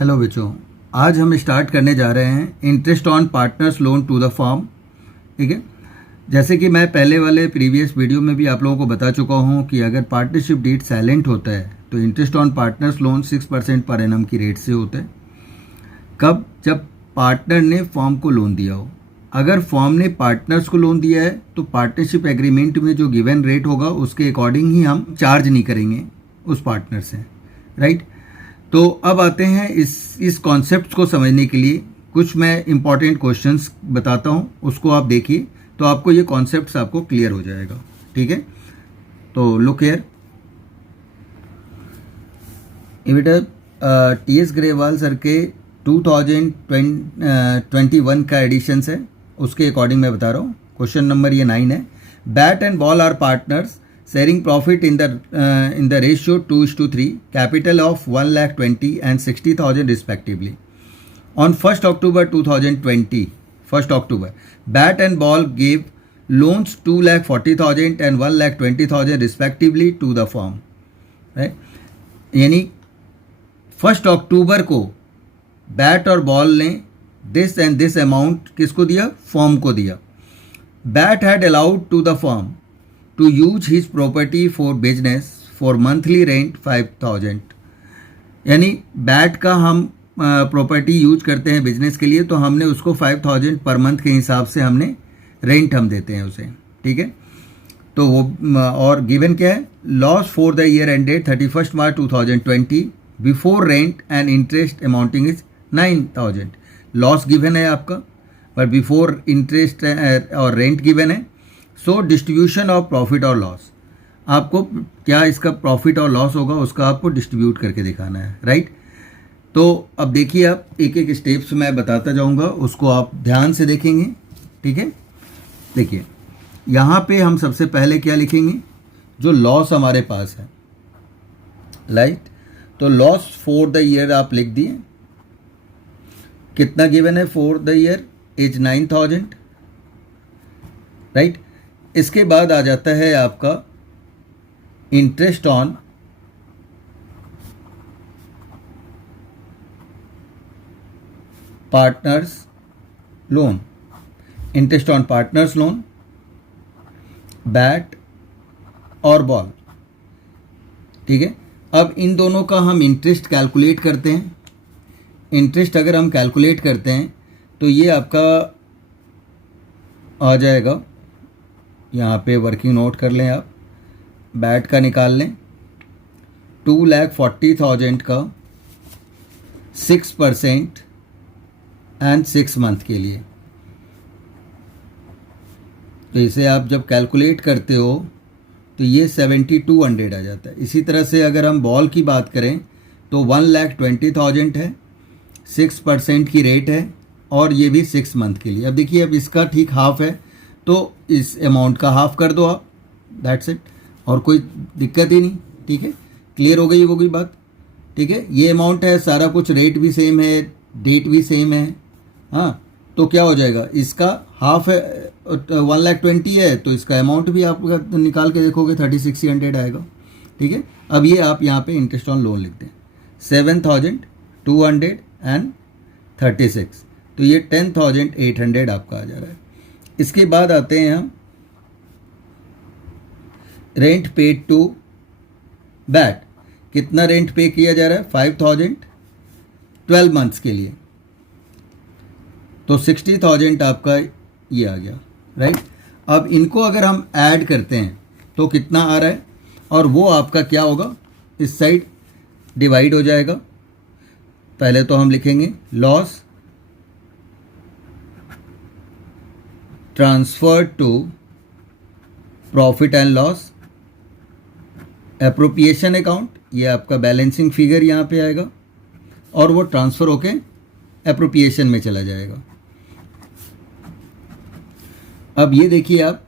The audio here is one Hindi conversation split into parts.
हेलो बच्चों, आज हम स्टार्ट करने जा रहे हैं interest on partners loan to the firm. ठीक है, जैसे कि मैं पहले वाले प्रीवियस वीडियो में भी आप लोगों को बता चुका हूं कि अगर पार्टनरशिप डीड साइलेंट होता है तो interest on partners loan 6% per annum की रेट से होता है। कब? जब पार्टनर ने फर्म को लोन दिया हो। अगर फर्म ने पार्टनर्स को लोन दिया है तो पार्टनरशिप एग्रीमेंट में जो गिवन रेट होगा उसके अकॉर्डिंग ही हम चार्ज नहीं करेंगे उस पार्टनर से, राइट। तो अब आते हैं इस कॉन्सेप्ट को समझने के लिए कुछ मैं इंपॉर्टेंट क्वेश्चंस बताता हूं, उसको आप देखिए तो आपको ये कॉन्सेप्ट्स आपको क्लियर हो जाएगा। ठीक है, तो लुक हियर, बेटा टीएस ग्रेवाल सर के 2021 का एडिशंस है, उसके अकॉर्डिंग मैं बता रहा हूँ। क्वेश्चन नंबर ये 9 है। Bat and Ball are partners sharing profit in the ratio 2:3, capital of 1,20,000 and 60,000 respectively. On 1st October 2020, 1st October, Bat and Ball gave loans 2,40,000 and 1,20,000 respectively to the firm. Right? यानी 1st October को बैट और बॉल ने दिस एंड दिस अमाउंट किसको दिया? फर्म को दिया। Bat had allowed to the firm to use his property for business for monthly rent 5,000। यानी बैट का हम प्रॉपर्टी यूज करते हैं बिजनेस के लिए, तो हमने उसको 5,000 पर मंथ के हिसाब से हमने रेंट हम देते हैं उसे। ठीक है, तो वो और गिवन क्या है? Loss for the year ended 31 March 2020 before rent and interest amounting is 9,000। Loss given है आपका, पर बिफोर इंटरेस्ट और रेंट गिवन है। सो डिस्ट्रीब्यूशन ऑफ प्रॉफिट और लॉस, आपको क्या इसका प्रॉफिट और लॉस होगा उसका आपको डिस्ट्रीब्यूट करके दिखाना है, राइट। तो अब देखिए, आप एक एक स्टेप्स मैं बताता जाऊंगा, उसको आप ध्यान से देखेंगे। ठीक है, देखिए यहाँ पे हम सबसे पहले क्या लिखेंगे? जो लॉस हमारे पास है, राइट। तो लॉस फॉर द ईयर आप लिख दिए। कितना गिवन है for the year? Is 9,000, right. इसके बाद आ जाता है आपका interest on partners loan, interest on partners loan, bat और बॉल। ठीक है, अब इन दोनों का हम इंटरेस्ट कैलकुलेट करते हैं। इंटरेस्ट अगर हम कैलकुलेट करते हैं तो ये आपका आ जाएगा, यहाँ पे वर्किंग नोट कर लें आप। बैट का निकाल लें 2,40,000 का 6% एंड 6 मंथ के लिए। तो इसे आप जब कैलकुलेट करते हो तो ये 7,200 आ जाता है। इसी तरह से अगर हम बॉल की बात करें तो 1,20,000 है, 6% की रेट है और ये भी 6 मंथ के लिए। अब देखिए, अब इसका ठीक हाफ है तो इस अमाउंट का हाफ कर दो आप, दैट्स इट, और कोई दिक्कत ही नहीं। ठीक है, क्लियर हो गई होगी बात। ठीक है, ये अमाउंट है, सारा कुछ रेट भी सेम है, डेट भी सेम है। हाँ, तो क्या हो जाएगा? इसका हाफ है, 1,20,000 है, तो इसका अमाउंट भी आप निकाल के देखोगे 3,600 आएगा। ठीक है, अब ये आप यहाँ पे इंटरेस्ट ऑन लोन लिखते हैं 7,236, तो ये 10,800 आपका आ जा रहा है। इसके बाद आते हैं हम रेंट पेड टू बैट। कितना रेंट पे किया जा रहा है? 5,000 12 मंथ्स के लिए, तो 60,000 आपका ये आ गया, राइट। अब इनको अगर हम ऐड करते हैं तो कितना आ रहा है, और वो आपका क्या होगा? इस साइड डिवाइड हो जाएगा। पहले तो हम लिखेंगे loss transfer to profit and loss appropriation account, ये आपका बैलेंसिंग फिगर यहाँ पे आएगा और वो ट्रांसफ़र होके एप्रोप्रिएशन में चला जाएगा। अब ये देखिए आप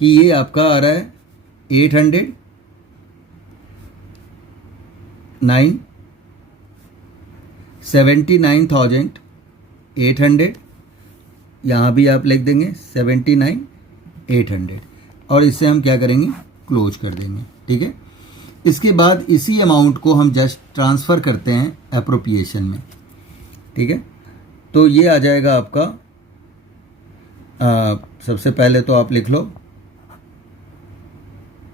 कि ये आपका आ रहा है 79,800, यहाँ भी आप लिख देंगे 79,800 और इससे हम क्या करेंगे? क्लोज कर देंगे। ठीक है, इसके बाद इसी अमाउंट को हम जस्ट ट्रांसफ़र करते हैं एप्रोप्रिएशन में। ठीक है। तो ये आ जाएगा आपका सबसे पहले तो आप लिख लो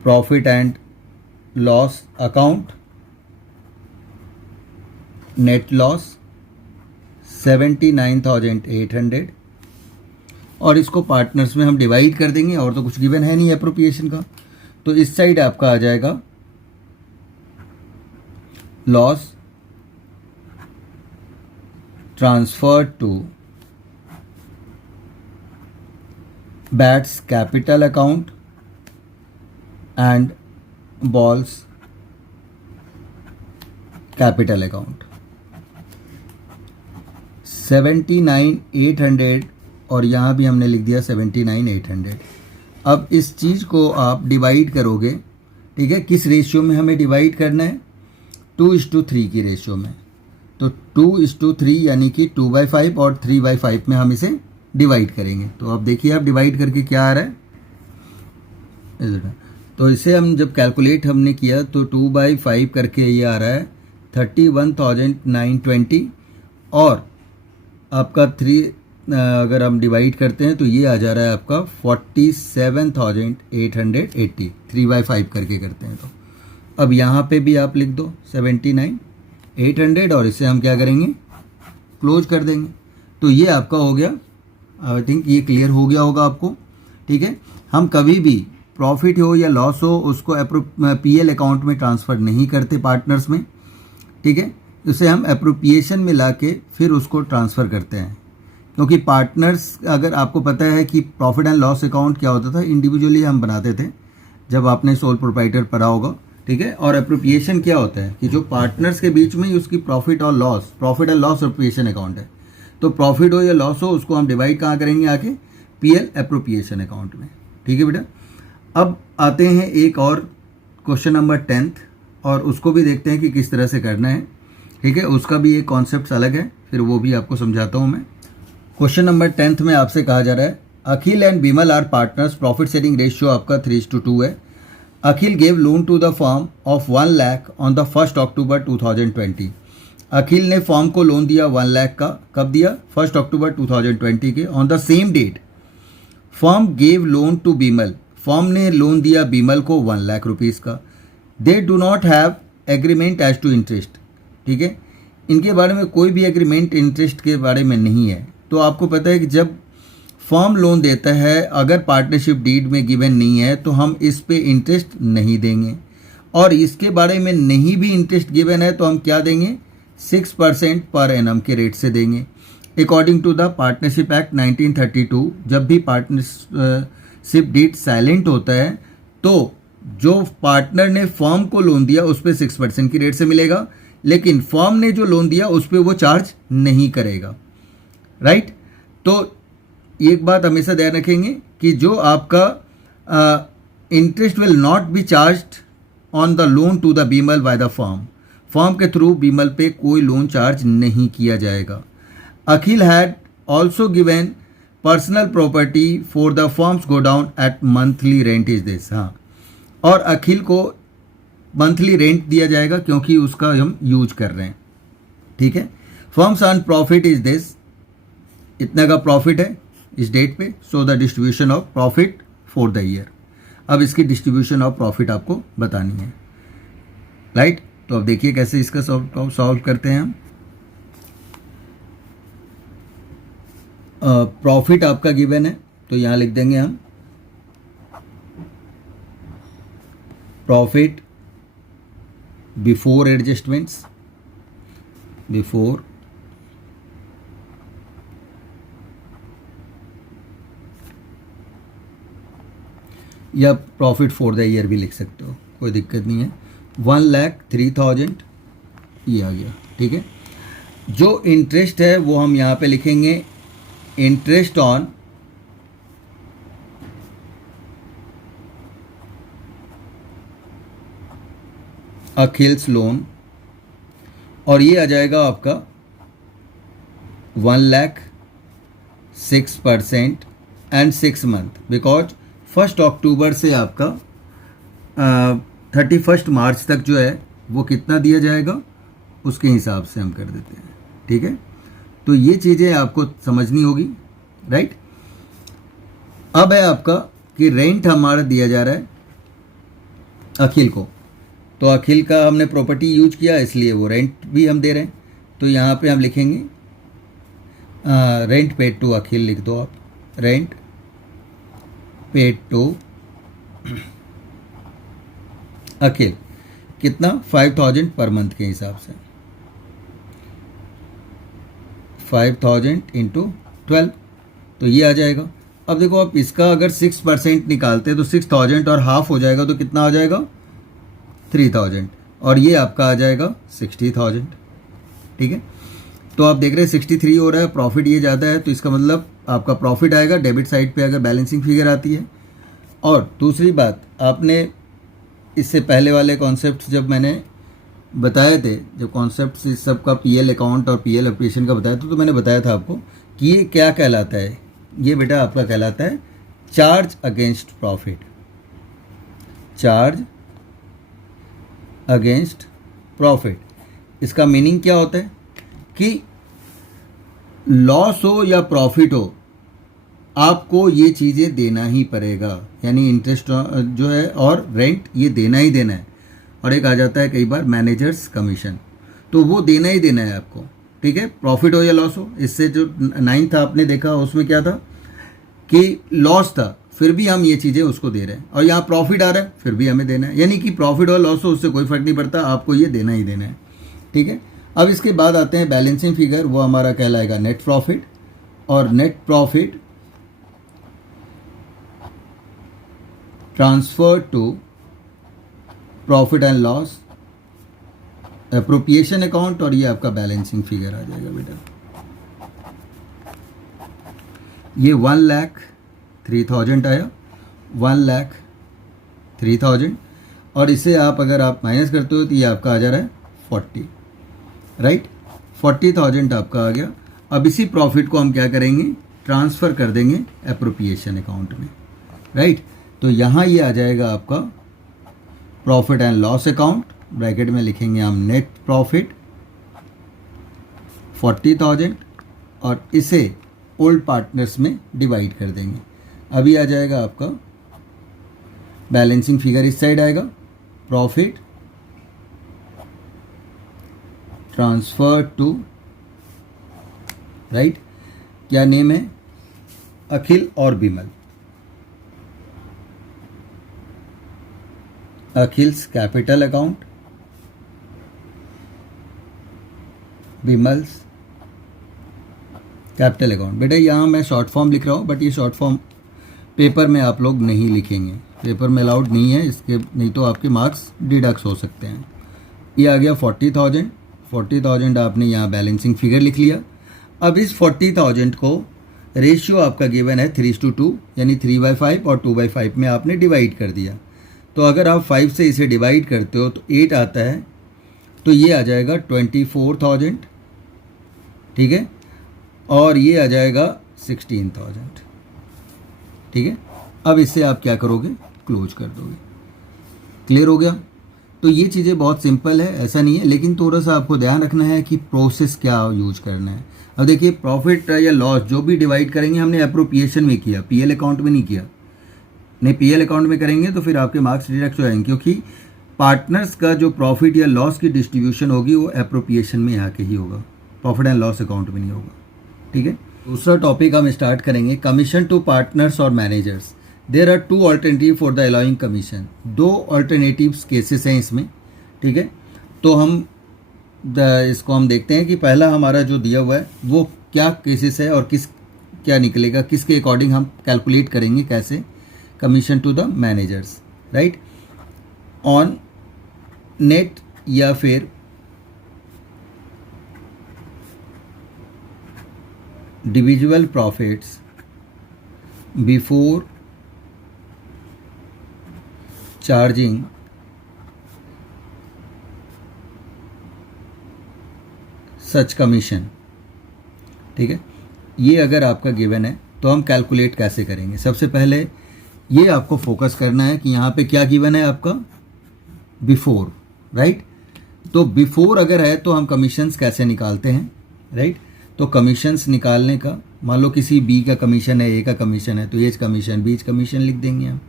profit and loss account, net loss 79,800 और इसको पार्टनर्स में हम डिवाइड कर देंगे और तो कुछ गिवन है नहीं एप्रोप्रिएशन का। तो इस साइड आपका आ जाएगा loss transfer to Bat's capital account and Ball's capital account 79,800 और यहाँ भी हमने लिख दिया 79,800। अब इस चीज़ को आप डिवाइड करोगे, ठीक है, किस रेशियो में हमें डिवाइड करना है, 2:3 की रेशियो में। तो 2:3 यानी कि 2/5 और 3/5 में हम इसे डिवाइड करेंगे। तो अब देखिए आप डिवाइड करके क्या आ रहा है। तो इसे हम जब कैलकुलेट हमने किया तो 2/5 करके ये आ रहा है 31,920 और आपका 3 अगर हम डिवाइड करते हैं तो ये आ जा रहा है आपका 47,880, 3/5 करके करते हैं। तो अब यहाँ पे भी आप लिख दो 79,800 और इसे हम क्या करेंगे, क्लोज कर देंगे। तो ये आपका हो गया। आई थिंक ये क्लियर हो गया होगा आपको, ठीक है। हम कभी भी प्रॉफिट हो या लॉस हो उसको पीएल अकाउंट में ट्रांसफ़र नहीं करते पार्टनर्स में, ठीक है। उसे हम एप्रोप्रिएशन में लाके फिर उसको ट्रांसफ़र करते हैं, क्योंकि पार्टनर्स, अगर आपको पता है कि प्रॉफिट एंड लॉस अकाउंट क्या होता था, इंडिविजुअली हम बनाते थे जब आपने सोल प्रोप्राइटर पढ़ा होगा, ठीक है। और एप्रोप्रिएशन क्या होता है कि जो पार्टनर्स के बीच में ही उसकी profit and loss appropriation account है। तो प्रॉफिट हो या लॉस हो उसको हम डिवाइड कहाँ करेंगे, आके पीएल एप्रोप्रिएशन अकाउंट में, ठीक है बेटा। अब आते हैं एक और क्वेश्चन नंबर 10th और उसको भी देखते हैं कि किस तरह से करना है, ठीक है। उसका भी एक कॉन्सेप्ट अलग है, फिर वो भी आपको समझाता हूँ मैं। क्वेश्चन नंबर 10th में आपसे कहा जा रहा है Akhil and Vimal are partners, profit sharing ratio आपका 3:2 है। Akhil gave loan to the firm of 1 lakh on the 1 अक्टूबर 2020। अखिल ने फर्म को लोन दिया 1 लाख का, कब दिया, 1 अक्टूबर 2020 के। On the same date firm gave loan to Vimal, firm ने लोन दिया विमल को 1 लाख रुपीज़ का। They do not have agreement as to interest, ठीक है। इनके बारे में कोई भी एग्रीमेंट इंटरेस्ट के बारे में नहीं है। तो आपको पता है कि जब फर्म लोन देता है, अगर पार्टनरशिप डीड में गिवन नहीं है तो हम इस पे इंटरेस्ट नहीं देंगे, और इसके बारे में नहीं भी इंटरेस्ट गिवन है तो हम क्या देंगे, 6% पर एनम के रेट से देंगे। According to the partnership act 1932, जब भी पार्टनरशिप डीड साइलेंट होता है तो जो पार्टनर ने फर्म को लोन दिया उस पर 6% की रेट से मिलेगा, लेकिन फर्म ने जो लोन दिया उस पर वो चार्ज नहीं करेगा, राइट। तो एक बात हमेशा ध्यान रखेंगे कि जो आपका interest will not be charged on the loan to the Bimal by the firm के थ्रू बीमल पे कोई लोन चार्ज नहीं किया जाएगा। Akhil had also given personal property for the firm's godown at monthly rent is this, हाँ, और अखिल को मंथली रेंट दिया जाएगा क्योंकि उसका हम यूज कर रहे हैं, ठीक है। Firms earn profit is this, इतना का प्रॉफिट है इस डेट पे, so the distribution of profit for the year. अब इसकी डिस्ट्रीब्यूशन ऑफ प्रॉफिट आपको बतानी है, राइट। तो अब देखिए कैसे इसका सॉल्व करते हैं हम। प्रॉफिट आपका गिवन है तो यहाँ लिख देंगे हम प्रॉफिट बिफोर एडजस्टमेंट्स, बिफोर या प्रॉफिट फॉर द ईयर भी लिख सकते हो, कोई दिक्कत नहीं है। 1,03,000 ये आ गया, ठीक है। जो इंटरेस्ट है वो हम यहाँ पे लिखेंगे इंटरेस्ट ऑन अखिल्स लोन, और ये आ जाएगा आपका 1 लाख 6% एंड 6 मंथ, बिकॉज 1 अक्टूबर से आपका 31 मार्च तक जो है वो कितना दिया जाएगा उसके हिसाब से हम कर देते हैं, ठीक है। तो ये चीज़ें आपको समझनी होगी, राइट। अब है आपका कि रेंट हमारा दिया जा रहा है अखिल को, तो अखिल का हमने प्रॉपर्टी यूज किया इसलिए वो रेंट भी हम दे रहे हैं। तो यहाँ पे हम लिखेंगे रेंट पेड टू अखिल, लिख दो आप, रेंट पेड टू अखिल, कितना 5000 पर मंथ के हिसाब से, 5000 इंटू 12, तो ये आ जाएगा। अब देखो आप इसका अगर 6% निकालते तो 6000 और हाफ हो जाएगा तो कितना आ जाएगा 3000, और ये आपका आ जाएगा 60000, ठीक है। तो आप देख रहे हैं 63 हो रहा है, प्रॉफिट ये ज़्यादा है, तो इसका मतलब आपका प्रॉफिट आएगा डेबिट साइड पे अगर बैलेंसिंग फिगर आती है। और दूसरी बात, आपने इससे पहले वाले कॉन्सेप्ट जब मैंने बताए थे, जब कॉन्सेप्ट इस सब का पीएल अकाउंट और पीएल एप्लीकेशन का बताया था, तो मैंने बताया था आपको कि ये क्या कहलाता है, ये बेटा आपका कहलाता है charge against profit, charge against profit. इसका मीनिंग क्या होता है कि लॉस हो या प्रॉफिट हो, आपको ये चीज़ें देना ही पड़ेगा, यानी इंटरेस्ट जो है और रेंट ये देना ही देना है। और एक आ जाता है कई बार मैनेजर्स कमीशन, तो वो देना ही देना है आपको, ठीक है, प्रॉफिट हो या लॉस हो। इससे जो 9 था आपने देखा, उसमें क्या था कि लॉस था, फिर भी हम ये चीज़ें उसको दे रहे हैं, और यहाँ प्रॉफिट आ रहा है फिर भी हमें देना है, यानी कि प्रॉफिट हो लॉस हो उससे कोई फ़र्क नहीं पड़ता, आपको ये देना ही देना है, ठीक है। अब इसके बाद आते हैं बैलेंसिंग फिगर, वो हमारा कहलाएगा नेट प्रॉफिट, और net profit transfer to profit and loss appropriation account, और ये आपका बैलेंसिंग फिगर आ जाएगा बेटा। ये 1,03,000 आया, 1,03,000, और इसे आप अगर आप माइनस करते हो तो ये आपका आ जा रहा है 40, राइट, 40,000 आपका आ गया। अब इसी प्रॉफिट को हम क्या करेंगे, ट्रांसफ़र कर देंगे एप्रोप्रिएशन अकाउंट में, राइट। तो यहाँ ये आ जाएगा आपका profit and loss account, bracket में लिखेंगे हम नेट प्रॉफिट 40,000, और इसे ओल्ड पार्टनर्स में डिवाइड कर देंगे। अभी आ जाएगा आपका बैलेंसिंग फिगर, इस साइड आएगा प्रॉफिट ट्रांसफर टू, राइट, क्या नेम है, अखिल और Bimal, Akhil's capital account, Bimal's capital account. बेटा यहाँ मैं शॉर्ट फॉर्म लिख रहा हूँ, बट ये शॉर्ट फॉर्म पेपर में आप लोग नहीं लिखेंगे, पेपर में अलाउड नहीं है इसके, नहीं तो आपके मार्क्स डिडक्ट हो सकते हैं। ये आ गया 40,000, 40,000 आपने यहाँ बैलेंसिंग फिगर लिख लिया। अब इस 40,000 को रेशियो आपका गिवन है 3:2, यानी 3/5 और 2/5 में आपने डिवाइड कर दिया। तो अगर आप 5 से इसे डिवाइड करते हो तो 8 आता है, तो ये आ जाएगा 24,000, ठीक है, और ये आ जाएगा 16,000, ठीक है। अब इससे आप क्या करोगे, क्लोज कर दोगे। क्लियर हो गया। तो ये चीज़ें बहुत सिंपल है, ऐसा नहीं है, लेकिन थोड़ा सा आपको ध्यान रखना है कि प्रोसेस क्या यूज करना है। अब देखिए प्रॉफिट या लॉस जो भी डिवाइड करेंगे हमने एप्रोप्रिएशन में किया, पीएल अकाउंट में नहीं किया। नहीं, पीएल अकाउंट में करेंगे तो फिर आपके मार्क्स डिडक्ट हो जाएंगे, क्योंकि पार्टनर्स का जो प्रॉफिट या लॉस की डिस्ट्रीब्यूशन होगी वो एप्रोप्रिएशन में आके ही होगा, प्रॉफिट एंड लॉस अकाउंट में नहीं होगा, ठीक है। दूसरा टॉपिक हम स्टार्ट करेंगे, कमीशन टू पार्टनर्स और managers. There are 2 alternative for the allowing commission. 2 alternatives cases हैं इसमें, ठीक है। तो हम इसको हम देखते हैं कि पहला हमारा जो दिया हुआ है वो क्या केसेस है और क्या निकलेगा, किसके अकॉर्डिंग हम कैलकुलेट करेंगे, कैसे commission to the managers, right, on net या फिर divisible profits before charging such commission, ठीक है। ये अगर आपका गिवन है तो हम कैलकुलेट कैसे करेंगे। सबसे पहले ये आपको फोकस करना है कि यहाँ पे क्या गिवन है आपका, बिफोर, राइट। तो बिफोर अगर है तो हम कमीशंस कैसे निकालते हैं, राइट। तो तो कमीशंस निकालने का, मान लो किसी बी का कमीशन है, ए का कमीशन है, तो एज कमीशन बीच कमीशन लिख देंगे हम।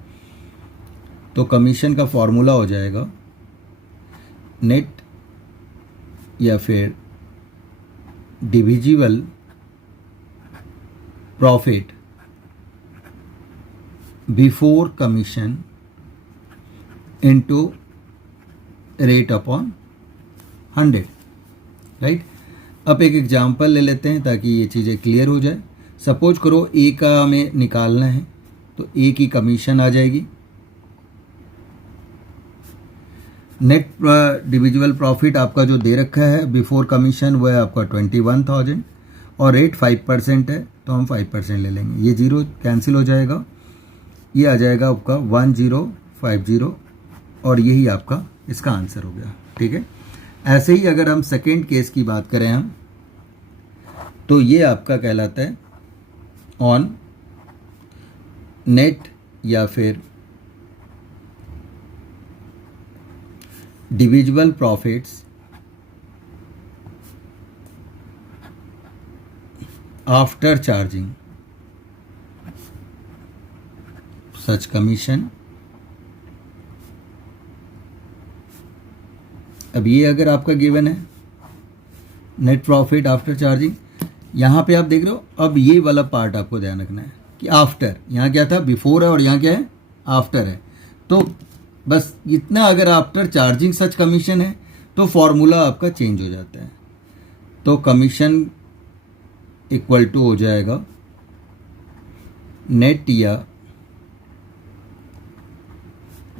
तो कमीशन का फॉर्मूला हो जाएगा नेट या फिर divisible profit before commission into rate upon 100, right. अब एक एग्जांपल ले लेते हैं ताकि ये चीज़ें क्लियर हो जाए। सपोज करो ए का हमें निकालना है, तो ए की कमीशन आ जाएगी, नेट डिविजिबल प्रॉफिट आपका जो दे रखा है बिफोर कमीशन वो है आपका 21,000 और रेट 5% है, तो हम 5% ले लेंगे। ये जीरो कैंसिल हो जाएगा, ये आ जाएगा आपका 1050 और यही आपका इसका आंसर हो गया, ठीक है। ऐसे ही अगर हम सेकेंड केस की बात करें हम, तो ये आपका कहलाता है ऑन नेट या फिर divisible profits after charging such commission. अब ये अगर आपका गिवन है नेट प्रॉफिट आफ्टर चार्जिंग, यहाँ पे आप देख रहे हो, अब ये वाला पार्ट आपको ध्यान रखना है कि आफ्टर, यहाँ क्या था बिफोर है और यहाँ क्या है आफ्टर है। तो बस इतना, अगर आफ्टर चार्जिंग सच कमीशन है तो फॉर्मूला आपका चेंज हो जाता है। तो कमीशन इक्वल टू हो जाएगा नेट या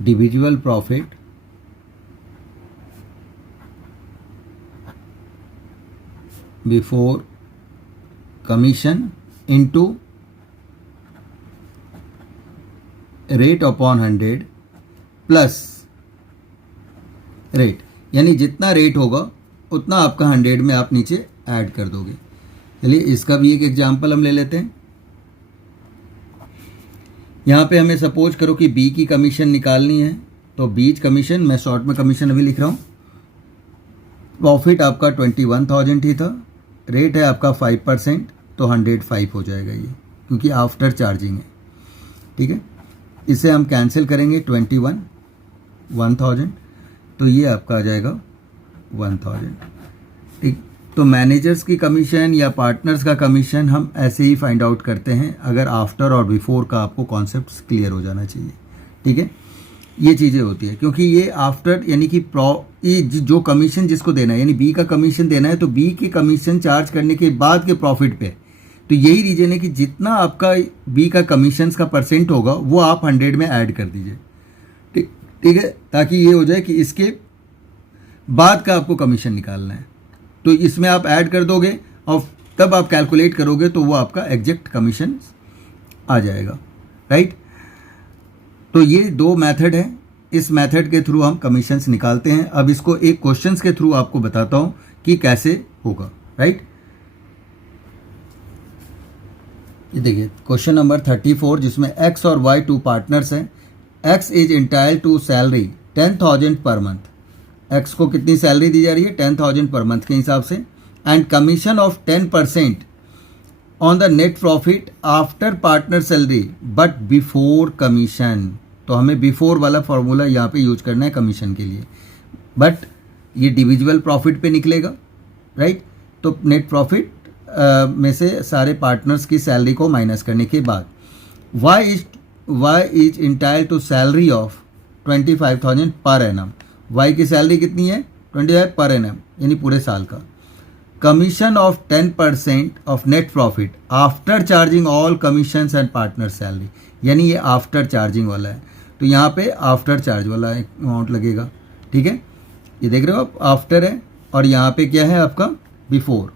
divisible profit before commission into rate upon 100 plus rate, यानी जितना रेट होगा उतना आपका 100 में आप नीचे ऐड कर दोगे। चलिए इसका भी एक एग्जांपल हम ले लेते हैं। यहाँ पे हमें सपोज करो कि बी की कमीशन निकालनी है, तो बीच कमीशन, मैं शॉर्ट में कमीशन अभी लिख रहा हूँ। प्रॉफिट आपका 21,000 ही था, रेट है आपका 5%, तो 105 हो जाएगा ये, क्योंकि आफ्टर चार्जिंग है, ठीक है। इसे हम कैंसिल करेंगे 1000, तो ये आपका आ जाएगा 1000, ठीक। तो मैनेजर्स की कमीशन या पार्टनर्स का कमीशन हम ऐसे ही फाइंड आउट करते हैं, अगर आफ्टर और बिफोर का आपको कॉन्सेप्ट क्लियर हो जाना चाहिए, ठीक है। ये चीज़ें होती है, क्योंकि ये आफ्टर यानी कि ये जो कमीशन जिसको देना है, यानी बी का कमीशन देना है, तो बी की कमीशन चार्ज करने के बाद के प्रॉफिट पे, तो यही रीजन है कि जितना आपका बी का कमीशन का परसेंट होगा वो आप 100 में ऐड कर दीजिए, ठीक है, ताकि ये हो जाए कि इसके बाद का आपको कमीशन निकालना है, तो इसमें आप ऐड कर दोगे और तब आप कैलकुलेट करोगे तो वो आपका एग्जैक्ट कमीशन आ जाएगा, राइट। तो ये दो मेथड है, इस मेथड के थ्रू हम कमीशंस निकालते हैं। अब इसको एक क्वेश्चंस के थ्रू आपको बताता हूं कि कैसे होगा, राइट। ये देखिए क्वेश्चन नंबर 34, जिसमें एक्स और वाई टू पार्टनर्स हैं। X is entitled to salary 10,000 per month. X को कितनी सैलरी दी जा रही है, 10,000 पर मंथ के हिसाब से, and commission of 10% on the net profit after partner salary but before commission. तो हमें बिफोर वाला फॉर्मूला यहाँ पे यूज करना है कमीशन के लिए, बट ये डिविजिबल प्रॉफिट पे निकलेगा, राइट। तो नेट प्रॉफिट में से सारे पार्टनर्स की सैलरी को माइनस करने के बाद Y is entitled to salary of 25,000 per annum. Y की सैलरी कितनी है, 25 पर एनम, यानी पूरे साल का। Commission of 10% of net profit after charging all commissions and partner salary, यानी ये आफ्टर चार्जिंग वाला है, तो यहाँ पे आफ्टर चार्ज वाला अमाउंट लगेगा, ठीक है। ये देख रहे हो आप, आफ्टर है और यहाँ पे क्या है आपका बिफोर।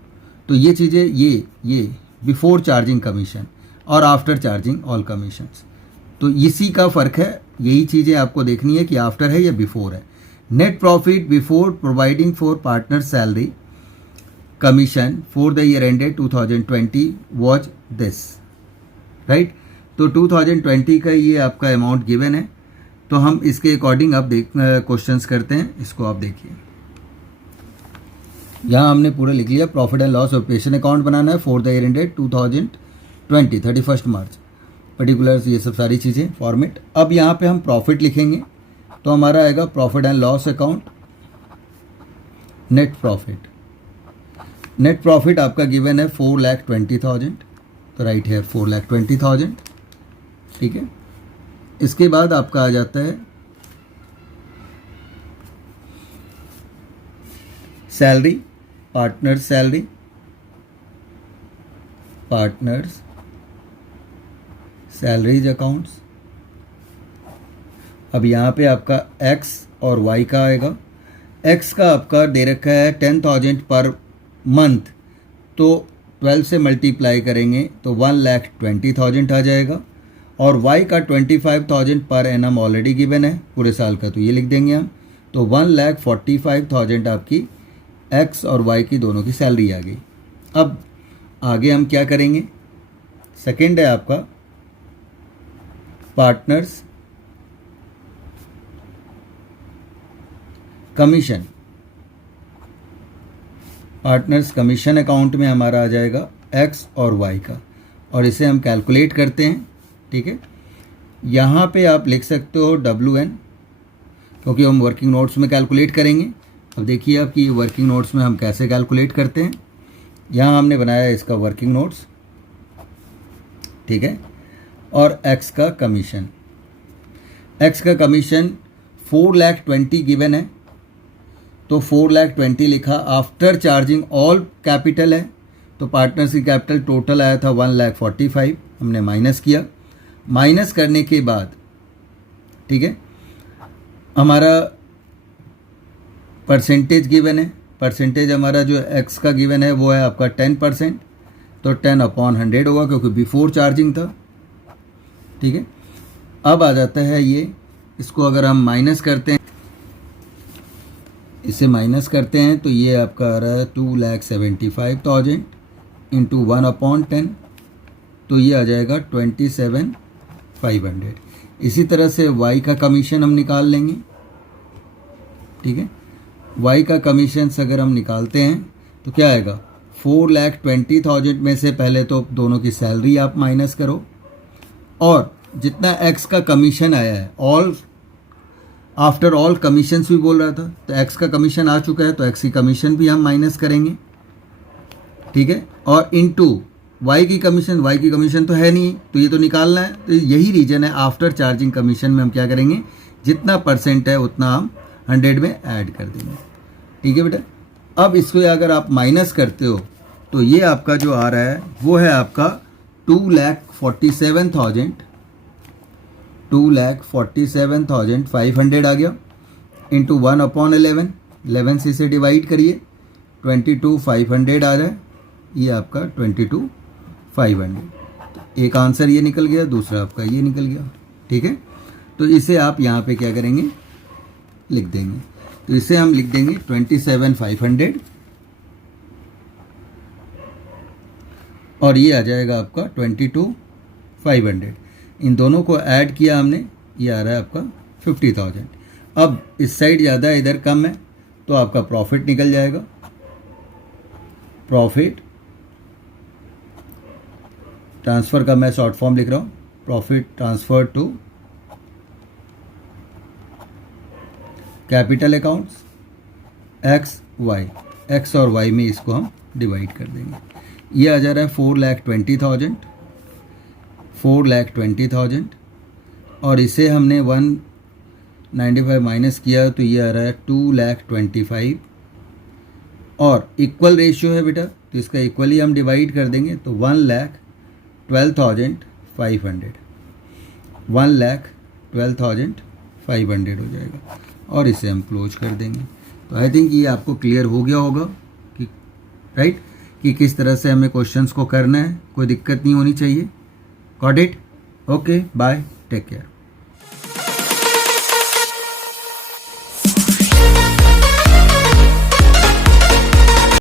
तो ये चीज़ें, ये बिफोर चार्जिंग कमीशन और आफ्टर चार्जिंग ऑल कमीशंस, तो इसी का फ़र्क है। यही चीज़ें आपको देखनी है कि आफ्टर है या बिफोर है। Net profit before providing for partner salary commission for the year ended 2020 was this, right. तो 2020 का ये आपका अमाउंट गिवन है, तो हम इसके अकॉर्डिंग अब क्वेश्चंस करते हैं। इसको आप देखिए, यहाँ हमने पूरा लिख लिया। Profit and loss operation account बनाना है for the year ended 2020 31 March, particulars, ये सब सारी चीज़ें फॉर्मेट। अब यहाँ पे हम प्रॉफिट लिखेंगे तो हमारा आएगा profit and loss account, net profit. Net profit आपका गिवन है 4,20,000, तो राइट है 4,20,000, ठीक है। इसके बाद आपका आ जाता है salary, partners salary, partners salaries accounts. अब यहाँ पे आपका एक्स और वाई का आएगा। एक्स का आपका दे रखा है 10,000 पर मंथ, तो 12 से मल्टीप्लाई करेंगे तो 1,20,000 आ जाएगा। और वाई का 25,000 पर एनम ऑलरेडी गिवन है पूरे साल का, तो ये लिख देंगे हम। तो 1,45,000 आपकी एक्स और वाई की दोनों की सैलरी आ गई। अब आगे हम क्या करेंगे, सेकंड है आपका partners commission. Partners commission account में हमारा आ जाएगा एक्स और वाई का, और इसे हम कैलकुलेट करते हैं, ठीक है। यहाँ पे आप लिख सकते हो WN, क्योंकि हम वर्किंग नोट्स में कैलकुलेट करेंगे। अब देखिए आप कि वर्किंग नोट्स में हम कैसे कैलकुलेट करते हैं। यहाँ हमने बनाया इसका वर्किंग नोट्स, ठीक है। और एक्स का कमीशन, एक्स का कमीशन 4,20,000 गिवन है, तो 4,20,000 लिखा। आफ्टर चार्जिंग ऑल कैपिटल है, तो पार्टनर्स की कैपिटल टोटल आया था 1,45,000, हमने माइनस किया। माइनस करने के बाद, ठीक है, हमारा परसेंटेज गिवन है। परसेंटेज हमारा जो एक्स का गिवन है वो है आपका 10%, तो 10/100 होगा क्योंकि बिफोर चार्जिंग था, ठीक है। अब आ जाता है ये, इसको अगर हम माइनस करते हैं, इसे माइनस करते हैं तो ये आपका आ रहा है 2,75,000 इंटू 1/10, तो ये आ जाएगा 27,500। इसी तरह से वाई का कमीशन हम निकाल लेंगे, ठीक है। वाई का कमीशन अगर हम निकालते हैं तो क्या आएगा, 4,20,000 में से पहले तो दोनों की सैलरी आप माइनस करो, और जितना एक्स का कमीशन आया है, ऑल आफ्टर ऑल कमीशंस भी बोल रहा था, तो एक्स का कमीशन आ चुका है तो एक्स की कमीशन भी हम माइनस करेंगे, ठीक है। और इनटू वाई की कमीशन, वाई की कमीशन तो है नहीं, तो ये तो निकालना है, तो यही रीजन है। आफ्टर चार्जिंग कमीशन में हम क्या करेंगे, जितना परसेंट है उतना हम 100 में ऐड कर देंगे, ठीक है बेटा। अब इसको अगर आप माइनस करते हो तो ये आपका जो आ रहा है वो है आपका 2,47,500 आ गया, इंटू 1/11, 11 से इसे डिवाइड करिए, 22,500 आ रहा है, ये आपका 22,500। एक आंसर ये निकल गया, दूसरा आपका ये निकल गया, ठीक है। तो इसे आप यहाँ पे क्या करेंगे, लिख देंगे। तो इसे हम लिख देंगे 27,500, और ये आ जाएगा आपका 22,500। इन दोनों को ऐड किया हमने, ये आ रहा है आपका 50,000। अब इस साइड ज़्यादा है, इधर कम है, तो आपका प्रॉफिट निकल जाएगा। प्रॉफिट ट्रांसफ़र का मैं शॉर्ट फॉर्म लिख रहा हूँ, profit transfer to capital accounts X Y, X और वाई में इसको हम डिवाइड कर देंगे। ये आ जा रहा है 4,20,000, और इसे हमने 195 माइनस किया तो ये आ रहा है 2,25,000, और इक्वल रेशियो है बेटा, तो इसका इक्वली हम डिवाइड कर देंगे, तो 1,12,500, 1,12,500 हो जाएगा, और इसे हम क्लोज कर देंगे। तो आई थिंक ये आपको क्लियर हो गया होगा कि राइट, कि किस तरह से हमें क्वेश्चंस को करना है, कोई दिक्कत नहीं होनी चाहिए। Got it? Okay, bye, take care.